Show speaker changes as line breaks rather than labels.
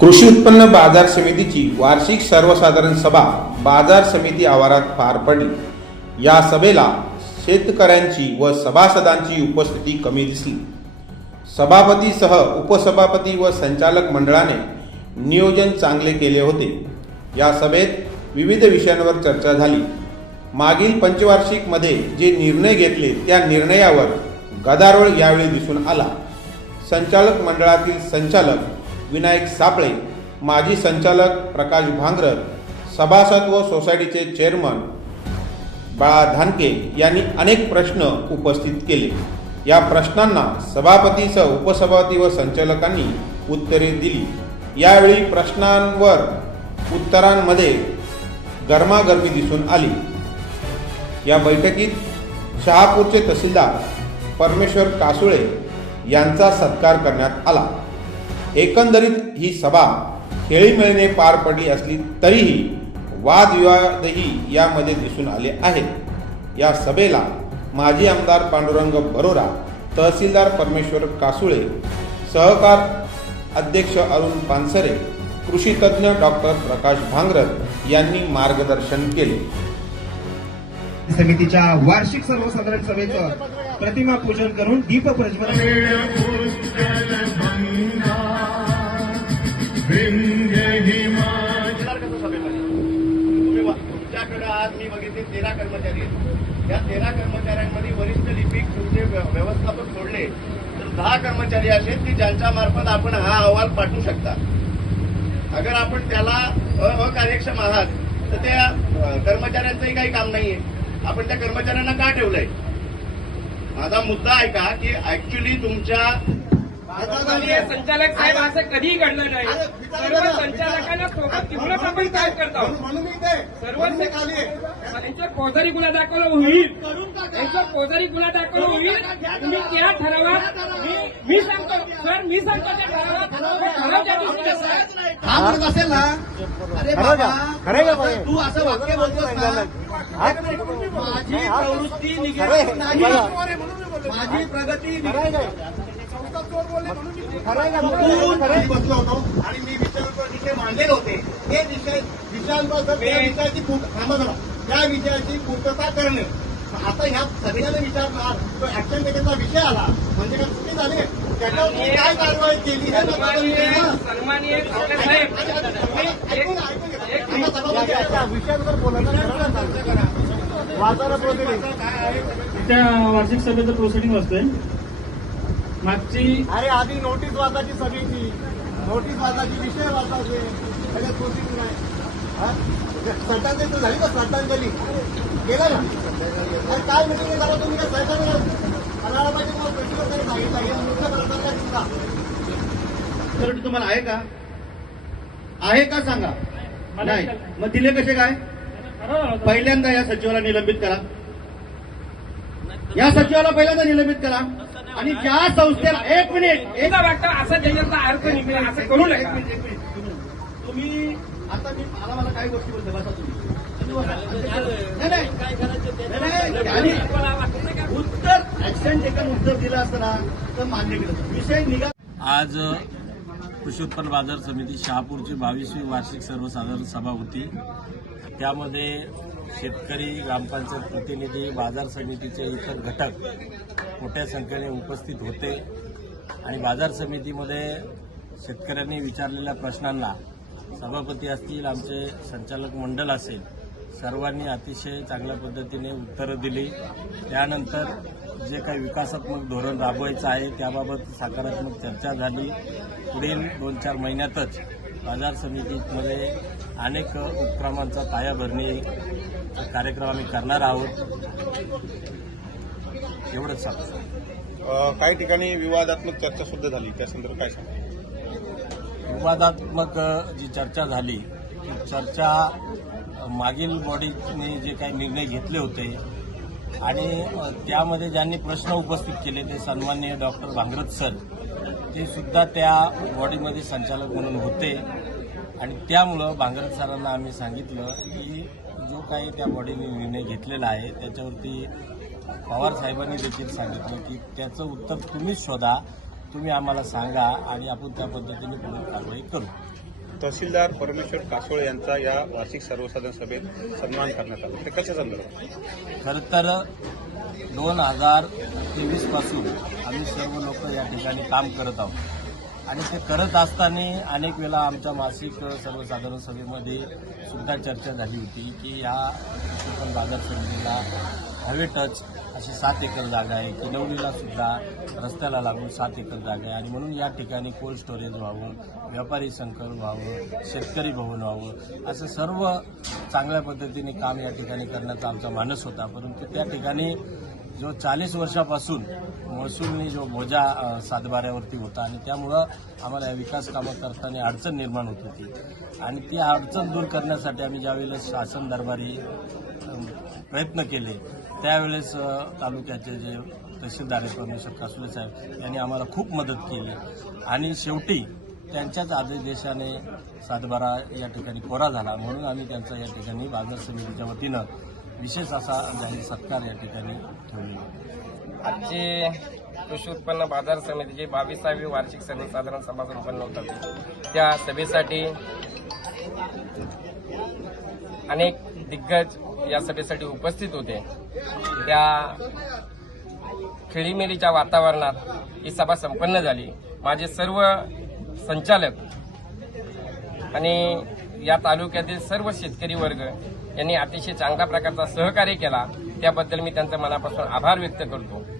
कृषी उत्पन्न बाजार समितीची वार्षिक सर्वसाधारण सभा बाजार समिती आवारात पार पडली. या सभेला शेतकऱ्यांची व सभासदांची उपस्थिती कमी दिसली. सभापतीसह उपसभापती व संचालक मंडळाने नियोजन चांगले केले होते. या सभेत विविध विषयांवर चर्चा झाली. मागील पंचवार्षिकमध्ये जे निर्णय घेतले त्या निर्णयावर गदारोळ यावेळी दिसून आला. संचालक मंडळातील संचालक विनायक सापळे माजी संचालक प्रकाश भांगरत सभासद व सोसायटीचे चेअरमन बाळा धानके यांनी अनेक प्रश्न उपस्थित केले. या प्रश्नांना सभापतीसह उपसभापती व संचालकांनी उत्तरे दिली. यावेळी प्रश्नांवर उत्तरांमध्ये गरमागरमी दिसून आली. या बैठकीत शहापूरचे तहसीलदार परमेश्वर कासुळे यांचा सत्कार करण्यात आला. एकंदरीत ही सभा खेळीमेळीने पार पडली असली तरीही वादविवादही यामध्ये दिसून आले आहेत. या सभेला माजी आमदार पांडुरंग बरोरा तहसीलदार परमेश्वर कासुळे सहकार अध्यक्ष अरुण पानसरे कृषी तज्ज्ञ डॉक्टर प्रकाश भांगरत यांनी मार्गदर्शन केले.
समितीच्या वार्षिक सर्वसाधारण सभेचं प्रतिमा पूजन करून दीप प्रज्वलन
तुमच्याकडे आज मी बघितले तेरा कर्मचारी आहेत या तेरा कर्मचाऱ्यांमध्ये वरिष्ठ लिपिक तुमचे व्य- व्यवस्थापक सोडले तर दहा कर्मचारी असे की ज्यांच्या मार्फत आपण हा अहवाल पाठवू शकता. अगर आपण त्याला अ- अकार्यक्षम आहात तर त्या अ, कर्मचाऱ्यांचंही काही काम नाहीये आपण त्या कर्मचाऱ्यांना का ठेवलंय? माझा मुद्दा आहे का की ऍक्च्युली तुमच्या
संचालक साहेब असं कधीही घडलं नाही सर्व संचालकांना सोबत घेऊनच आपण काम करतो सर्व त्यांच्या फौजदारी गुन्हा दाखल होईल त्यांचा फौजदारी गुन्हा दाखल होईल तुम्ही त्या ठरावा मी मी सांगतो सर मी सांगतो त्या ठरावात ठराव त्या असेल.
हा म्हणत असेल ना अरे बाबा तू असं वाक्य बोलतोस ना माझी प्रवृत्ती निगेटिव्ह नाही माझी प्रगती बसलो होतो आणि मी विषयावर विषय मांडलेले होते हे विषय विषयांबद्दल त्या विषयाची त्या विषयाची पूर्तता करणे आता ह्या सगळ्याने विचारणार तो ऍक्शन टेकनचा विषय आला म्हणजे काय चुकी झाली त्याच्यावर काय कारवाई केली हे विषयाबद्दल बोला
वार्षिक सभेचं प्रोसिडिंग असते मागची
अरे आधी नोटीस वाचायची सगळीची नोटीस वाचायची विषय वाचायचे. सगळ्यात प्रोसिडिंग नाही. हा? श्रद्धांजली तर झाली का श्रद्धांजली? गेलं ना? अरे काय मिटिंग झालं तुम्ही? काय? श्रद्धांजली करायला पाहिजे मग प्रेसिडेंट त्यांनी सांगितलं हे मुख्य प्रधानाला चिंता तर तुम्हाला आहे का? आहे का सांगा? नाही. मग दिले कसे काय. पहिल्यांदा या सचिवाला निलंबित करा. या सचिवाला पहिल्यांदा निलंबित करा. आणि ज्या संस्थेला एक मिनिट एक
एकदा वाटतं असा त्याच्याचा अर्थ निघला असं करू
एक
नका
एक मिनिट तुम्ही आता मी मला मला काही गोष्टी बोलते बसा तुम्ही तुम्ही बसा. नाही, नाही. नाही, नाही. आणि उत्तर ऍक्शन टेकन उत्तर दिलं असतं ना तर मान्य केलं. विषय निघा
आज कृषी उत्पन्न बाजार समिती शहापूरची बावीसवी वार्षिक सर्वसाधारण सभा होती. त्यामध्ये शेतकरी ग्रामपंचायत प्रतिनिधी बाजार समितीचे इतर घटक मोठ्या संख्येने उपस्थित होते. आणि बाजार समितीमध्ये शेतकऱ्यांनी विचारलेल्या प्रश्नांना सभापती असतील आमचे संचालक मंडळ असेल सर्वांनी अतिशय चांगल्या पद्धतीने उत्तरं दिली. त्यानंतर जे काही विकासात्मक धोरण राबवायचं आहे त्याबाबत सकारात्मक चर्चा झाली. पुढील दोन चार महिन्यातच बाजार समितीमध्ये अनेक उपक्रमांचा पायाभरणी कार्यक्रम आम्ही करणार आहोत. एवढंच सांगतो.
काही ठिकाणी विवादात्मक चर्चा सुद्धा झाली. त्या संदर्भात काय सांगा
विवादात्मक जी चर्चा झाली ती चर्चा मागील बॉडीने जे काही निर्णय घेतले होते आणि त्यामध्ये ज्यांनी प्रश्न उपस्थित केले ते सन्माननीय डॉक्टर भांगरत सर ते सुद्धा त्या बॉडीमध्ये संचालक म्हणून होते. आणि त्यामुळं भांगरत सरांना आम्ही सांगितलं की जो काही त्या बॉडीने निर्णय घेतलेला आहे त्याच्यावरती पवार साहेबांनी देखील सांगितलं की त्याचं उत्तर तुम्हीच शोधा तुम्ही आम्हाला सांगा आणि आपण त्या पद्धतीने पुढे कारवाई करू.
तहसीलदार परमेश्वर कासोळे यांचा या वार्षिक सर्वसाधारण सभेत सन्मान करण्यात आला. ते कशा संदर्भात
खरं तर दोन हजार तेवीसपासून आम्ही सर्व लोक या ठिकाणी काम करत आहोत. आणि ते करत असताना अनेक वेळा आमच्या मासिक सर्वसाधारण सभेमध्ये सुद्धा चर्चा झाली होती की या कोकण बाजार समितीला हवे टच अशी सात एकर जागा आहे किनवलीला सुद्धा रस्त्याला लागून सात एकर जागा आहे. आणि म्हणून या ठिकाणी कोल्ड स्टोरेज व्हावं व्यापारी संकल व्हावं शेतकरी भवन व्हावं असं सर्व चांगल्या पद्धतीने काम या ठिकाणी करण्याचा आमचा मानस होता. परंतु त्या ठिकाणी जो चाळीस वर्षापासून महसूलनी जो बोजा सातबाऱ्यावरती होता आणि त्यामुळं आम्हाला या विकास कामं करताना अडचण निर्माण होत होती. आणि ती अडचण दूर करण्यासाठी आम्ही ज्यावेळेस शासन दरबारी प्रयत्न केले त्यावेळेस तालुक्याचे जे तहसीलदार परमेश्वर कासुले साहेब यांनी आम्हाला खूप मदत केली. आणि शेवटी त्यांच्याच आदेशाने सातबारा या ठिकाणी कोरा झाला. म्हणून आम्ही त्यांचा या ठिकाणी बाजार समितीच्या वतीनं विशेष असा जाहीर सत्कार या ठिकाणी ठेवलेला
आजची कृषी उत्पन्न बाजार समितीची बावीसावी वार्षिक सर्वसाधारण सभा संपन्न होतात त्या सभेसाठी अनेक दिग्गज या सभेसाठी उपस्थित होते. त्या खेळीमेळीच्या वातावरणात ही सभा संपन्न झाली. माझे सर्व संचालक आणि या तालुक्यातील सर्व शेतकरी वर्ग यांनी अतिशय चांगल्या प्रकारचा सहकार्य केला. त्याबद्दल मी त्यांचा मनापासून आभार व्यक्त करतो.